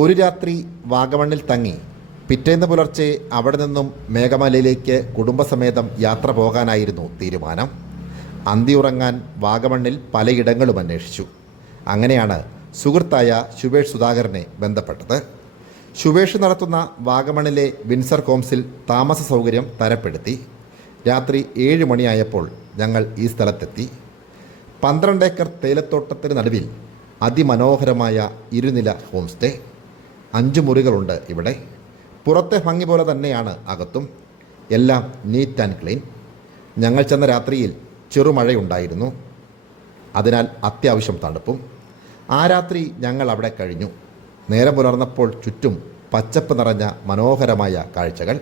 ഒരു രാത്രി വാഗമണ്ണിൽ തങ്ങി പിറ്റേന്ന് പുലർച്ചെ അവിടെ നിന്നും മേഘമലയിലേക്ക് കുടുംബസമേതം യാത്ര പോകാനായിരുന്നു തീരുമാനം. അന്തിയുറങ്ങാൻ വാഗമണ്ണിൽ പലയിടങ്ങളും അന്വേഷിച്ചു. അങ്ങനെയാണ് സുഹൃത്തായ ശുഭേഷ് സുധാകരനെ ബന്ധപ്പെട്ടത്. ശുഭേഷ് നടത്തുന്ന വാഗമണ്ണിലെ വിൻസർ ഹോംസിൽ താമസ സൗകര്യം തരപ്പെടുത്തി. രാത്രി 7 മണിയായപ്പോൾ ഞങ്ങൾ ഈ സ്ഥലത്തെത്തി. 12 ഏക്കർ തേയിലത്തോട്ടത്തിന് നടുവിൽ അതിമനോഹരമായ ഇരുനില ഹോം സ്റ്റേ. 5 മുറികളുണ്ട് ഇവിടെ. പുറത്തെ ഭംഗി പോലെ തന്നെയാണ് അകത്തും. എല്ലാം നീറ്റ് ആൻഡ് ക്ലീൻ. ഞങ്ങൾ ചെന്ന രാത്രിയിൽ ചെറുമഴയുണ്ടായിരുന്നു. അതിനാൽ അത്യാവശ്യം തണുപ്പും. ആ രാത്രി ഞങ്ങൾ അവിടെ കഴിഞ്ഞു. നേരം പുലർന്നപ്പോൾ ചുറ്റും പച്ചപ്പ് നിറഞ്ഞ മനോഹരമായ കാഴ്ചകൾ.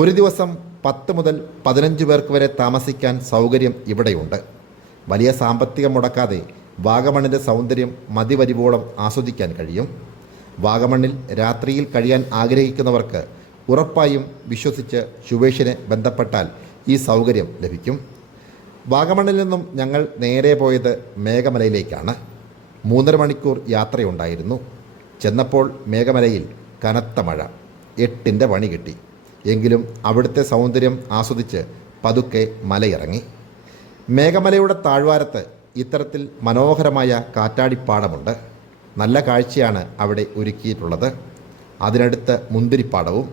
ഒരു ദിവസം 10 മുതൽ 15 പേർക്ക് വരെ താമസിക്കാൻ സൗകര്യം ഇവിടെയുണ്ട്. വലിയ സാമ്പത്തികം മുടക്കാതെ വാഗമണ്ണിൻ്റെ സൗന്ദര്യം മതിവരിവോളം ആസ്വദിക്കാൻ കഴിയും. വാഗമണ്ണിൽ രാത്രിയിൽ കഴിയാൻ ആഗ്രഹിക്കുന്നവർക്ക് ഉറപ്പായും വിശ്വസിച്ച് ശുഭേഷിനെ ബന്ധപ്പെട്ടാൽ ഈ സൗകര്യം ലഭിക്കും. വാഗമണ്ണിൽ നിന്നും ഞങ്ങൾ നേരെ പോയത് മേഘമലയിലേക്കാണ്. 3.5 മണിക്കൂർ യാത്രയുണ്ടായിരുന്നു. ചെന്നപ്പോൾ മേഘമലയിൽ കനത്ത മഴ. 8ൻ്റെ പണി കിട്ടി. എങ്കിലും അവിടുത്തെ സൗന്ദര്യം ആസ്വദിച്ച് പതുക്കെ മലയിറങ്ങി. മേഘമലയുടെ താഴ്വാരത്ത് ഇത്തരത്തിൽ മനോഹരമായ കാറ്റാടിപ്പാടമുണ്ട്. നല്ല കാഴ്ചയാണ് അവിടെ ഒരുക്കിയിട്ടുള്ളത്. അതിനടുത്ത് മുന്തിരിപ്പാടവും.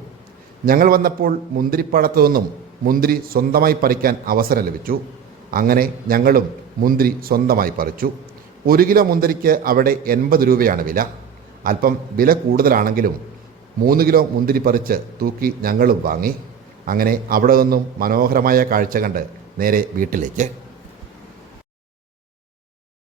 ഞങ്ങൾ വന്നപ്പോൾ മുന്തിരിപ്പാടത്തു നിന്നും മുന്തിരി സ്വന്തമായി പറിക്കാൻ അവസരം ലഭിച്ചു. അങ്ങനെ ഞങ്ങളും മുന്തിരി സ്വന്തമായി പറിച്ചു. 1 കിലോ മുന്തിരിക്ക് അവിടെ 80 രൂപയാണ് വില. അല്പം വില കൂടുതലാണെങ്കിലും 3 കിലോ മുന്തിരി പറിച്ച് തൂക്കി ഞങ്ങളും വാങ്ങി. അങ്ങനെ അവിടെ നിന്നും മനോഹരമായ കാഴ്ച കണ്ട് നേരെ വീട്ടിലേക്ക്.